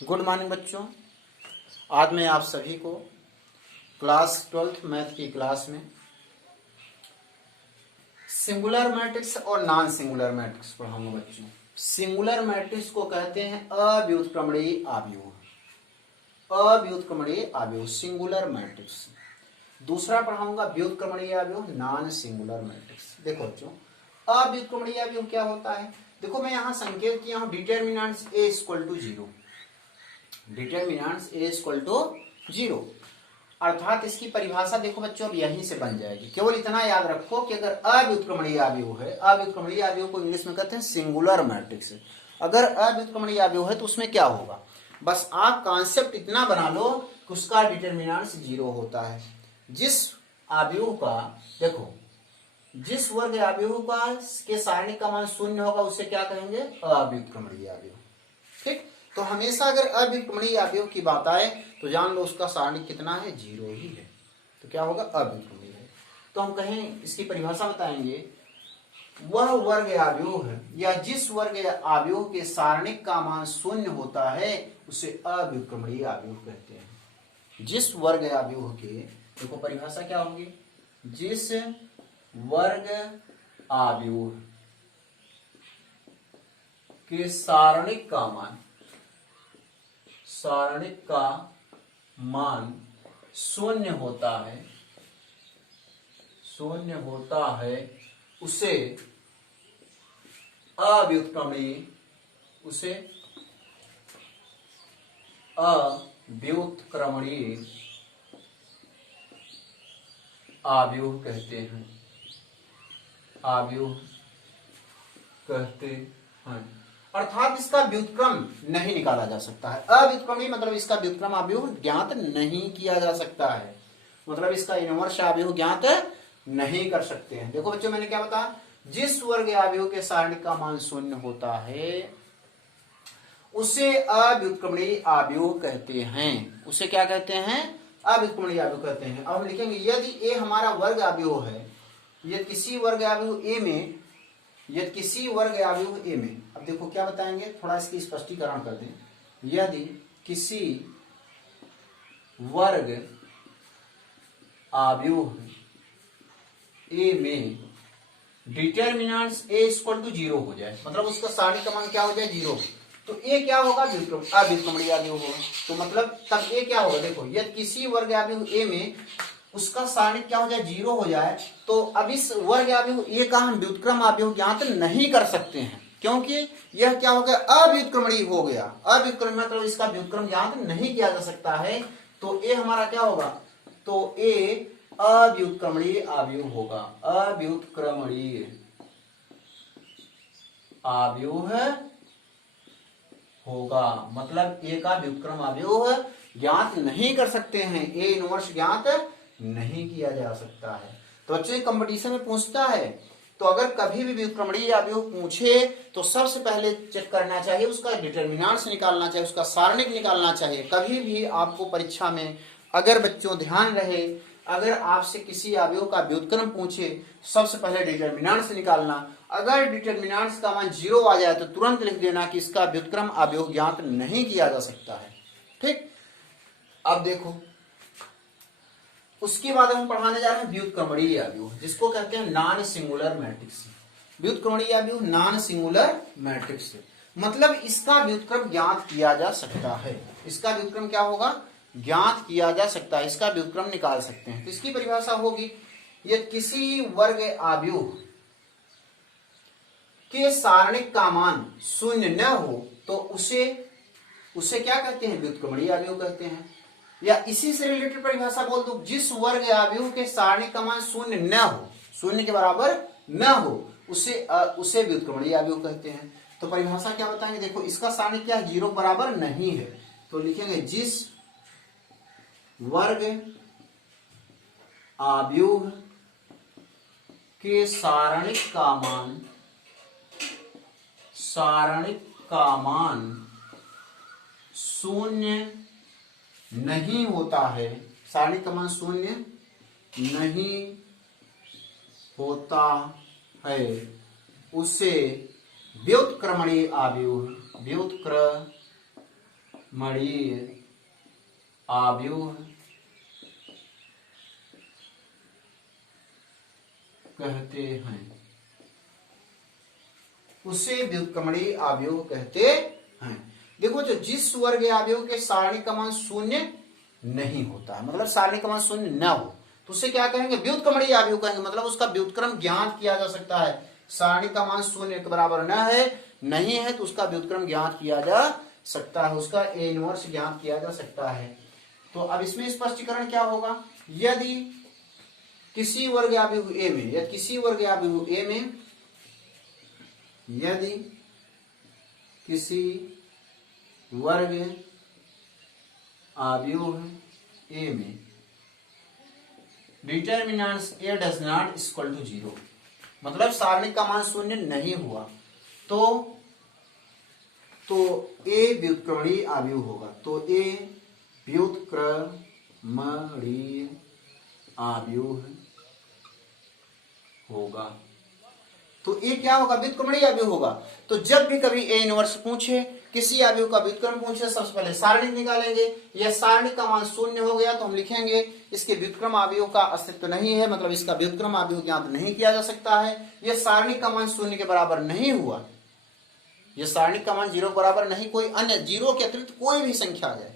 Good morning बच्चों। आज मैं आप सभी को क्लास 12th मैथ की क्लास में सिंगुलर मैट्रिक्स और नॉन सिंगुलर मैट्रिक्स पढ़ाऊंगा बच्चों। सिंगुलर मैट्रिक्स को कहते हैं अव्युत्क्रमणीय आव्यूह। अव्युत्क्रमणीय आव्यूह सिंगुलर मैट्रिक्स। दूसरा पढ़ाऊंगा व्युत्क्रमणीय आव्यूह नॉन सिंगुलर मैट्रिक्स। देखो बच्चों, अव्युत्क्रमणीय आव्यूह क्या होता है। देखो मैं यहाँ संकेत किया हूं determinants a equal to 0। Determinants a equal to 0 अर्थात इसकी परिभाषा देखो बच्चों अब यहीं से बन जाएगी। केवल इतना याद रखो कि अगर अव्युत्क्रमणीय आव्यूह है, अव्युत्क्रमणीय आव्यूह को इंग्लिश में कहते हैं सिंगुलर मैट्रिक्स। अगर अव्युत्क्रमणीय आव्यूह है तो उसमें क्या होगा, बस आप कॉन्सेप्ट इतना बना लो कि उसका डिटर्मिनेंट्स 0 होता है। जिस आव्यूह का देखो जिस वर्ग आव्यूह का के सारणिक का मान 0 होगा उसे क्या कहेंगे, अव्युत्क्रमणीय आव्यूह। ठीक, तो हमेशा अगर अव्युत्क्रमणीय आव्यूह की बात आए तो जान लो उसका सारणिक कितना है, 0 ही है। तो क्या होगा, अव्युत्क्रमणीय है। तो हम कहें इसकी परिभाषा बताएंगे, वह वर्ग आव्यूह है या जिस वर्ग आव्यूह के सारणिक का मान 0 होता है उसे अव्युत्क्रमणीय आव्यूह कहते हैं। जिस वर्ग आव्यूह के देखो परिभाषा क्या होगी, जिस वर्ग आव्यूह के सारणिक का मान 0 होता है उसे अव्युत्क्रमणीय आव्यूह कहते हैं। अर्थात इसका व्युत्क्रम नहीं निकाला जा सकता है। अव्युत्क्रमणीय मतलब इसका व्युत्क्रम आव्यूह ज्ञात नहीं किया जा सकता है, मतलब इसका इनवर्स आव्यूह ज्ञात नहीं कर सकते हैं। देखो बच्चों मैंने क्या बताया, जिस वर्ग आव्यूह के सारणिक का मान 0 होता है उसे अव्युत्क्रमणीय आव्यूह कहते हैं। उसे क्या कहते हैं, अव्युत्क्रमणीय आव्यूह कहते हैं। अब हम लिखेंगे यदि ए हमारा वर्ग आव्यूह है, यदि किसी वर्ग आव्यूह ए में, अब देखो क्या बताएंगे, थोड़ा इसकी स्पष्टीकरण कर दें। यदि किसी वर्ग आव्यूह ए में डिटर्मिनेंट्स a इक्वल टू 0 हो जाए, मतलब उसका सारणिक का मान क्या हो जाए, 0, तो a क्या होगा, अव्युत्क्रमणीय आव्यूह होगा। तो मतलब तब a क्या होगा, देखो यदि किसी वर्ग आव्यूह a में उसका सारणिक क्या हो जाए, 0 हो जाए, तो अब इस वर्ग आव्यूह a का हम व्युत्क्रम आव्यूह ज्ञात नहीं कर सकते हैं, क्योंकि यह क्या हो गया, अव्युत्क्रमणीय हो गया। अव्युत्क्रमणीय मतलब इसका व्युत्क्रम ज्ञात नहीं किया जा सकता है। तो a हमारा क्या होगा, तो a अव्युत्क्रमणीय आव्यूह होगा। अव्युत्क्रमणीय आव्यूह होगा, मतलब a का व्युत्क्रम आव्यूह ज्ञात नहीं कर सकते हैं, a इनवर्स ज्ञात नहीं किया जा सकता है। तो बच्चों कंपटीशन में पूछता है, तो अगर कभी भी व्युत्क्रमणीय आव्यूह पूछे तो सबसे पहले चेक करना चाहिए, उसका डिटर्मिनेंट्स निकालना चाहिए, उसका सारणिक निकालना चाहिए। कभी भी आपको परीक्षा में अगर बच्चों ध्यान रहे, अगर आपसे किसी आव्यूह का व्युत्क्रम पूछे सबसे पहले डिटर्मिनेंट्स निकालना। अगर डिटर्मिनेंट्स का मान 0 आ जाए तो तुरंत लिख देना कि इसका व्युत्क्रम आव्यूह ज्ञात नहीं किया जा सकता है। ठीक, अब देखो उसके बाद हम पढ़ाने जा रहे हैं व्युत्क्रमणीय आव्यूह, जिसको कहते हैं नॉन सिंगुलर मैट्रिक्स। व्युत्क्रमणीय आव्यूह नॉन सिंगुलर मैट्रिक्स मतलब इसका व्युत्क्रम ज्ञात किया जा सकता है। इसका व्युत्क्रम क्या होगा, ज्ञात किया जा सकता है, इसका व्युत्क्रम निकाल सकते हैं। तो इसकी परिभाषा होगी, यदि किसी वर्ग आव्यूह के सारणिक का मान 0 न हो तो उसे क्या कहते हैं, व्युत्क्रमणीय आव्यूह कहते हैं। या इसी से रिलेटेड परिभाषा बोल दो, जिस वर्ग आव्यूह के सारणिक का मान 0 न हो, 0 के बराबर न हो, उसे व्युत्क्रमणीय आव्यूह कहते हैं। तो परिभाषा क्या बताएंगे, देखो इसका सारणिक क्या है, 0 बराबर नहीं है, तो लिखेंगे जिस वर्ग आव्यूह के सारणिक का मान 0 नहीं होता है, सारणिक का मान 0 नहीं होता है, उसे व्युत्क्रमणीय आव्यूह मणीय आव्यूह कहते हैं, उसे व्युत्क्रमणीय आव्यूह कहते हैं। देखो, जो जिस वर्ग आव्यूह के सारणी का मान शून्य नहीं होता, मतलब सारणी का मान शून्य न हो, तो उसे क्या कहेंगे? व्युत्क्रमणीय आव्यूह कहेंगे। मतलब उसका व्युत्क्रम ज्ञात किया जा सकता है। सारणी का मान शून्य के बराबर न है, नहीं है, तो उसका व्युत्क्रम ज्ञात किया जा सकता है, उसका ए इनवर्स ज्ञात किया जा सकता है। तो अब इसमें स्पष्टीकरण क्या होगा? यदि किसी वर्ग आव्यूह ए में, या किसी वर्ग आव्यूह ए में, यदि किसी वर्ग आव्यूह ए में determinants A does not equal to 0, मतलब सारणी का मान शून्य नहीं हुआ, तो ए व्युत्क्रमणीय आव्यूह होगा। तो ए व्युत्क्रमणीय आव्यूह होगा। तो ए क्या होगा? व्युत्क्रमणीय आव्यूह होगा। तो जब भी कभी ए इनवर्स पूछे, किसी आव्यूह का व्युत्क्रम पूछे, सबसे पहले सारणी निकालेंगे। यह सारणी का मान शून्य हो गया तो हम लिखेंगे इसके व्युत्क्रम आव्यूह का अस्तित्व नहीं है, मतलब इसका व्युत्क्रम आव्यूह ज्ञात नहीं किया जा सकता है। यह सारणी का मान शून्य के बराबर नहीं हुआ, यह सारणी का मान 0 के बराबर नहीं, कोई अन्य 0 के अतिरिक्त कोई भी संख्या आ जाए,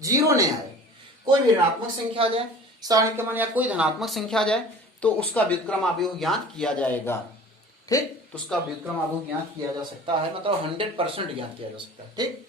0 नहीं आए, कोई भी ऋणात्मक संख्या आ जाए सारणी का मान, या कोई धनात्मक संख्या आ जाए, तो उसका व्युत्क्रम आव्यूह ज्ञात किया जाएगा। ठीक, तो उसका व्युत्क्रम आव्यूह ज्ञात किया जा सकता है, मतलब 100% ज्ञात किया जा सकता है। ठीक।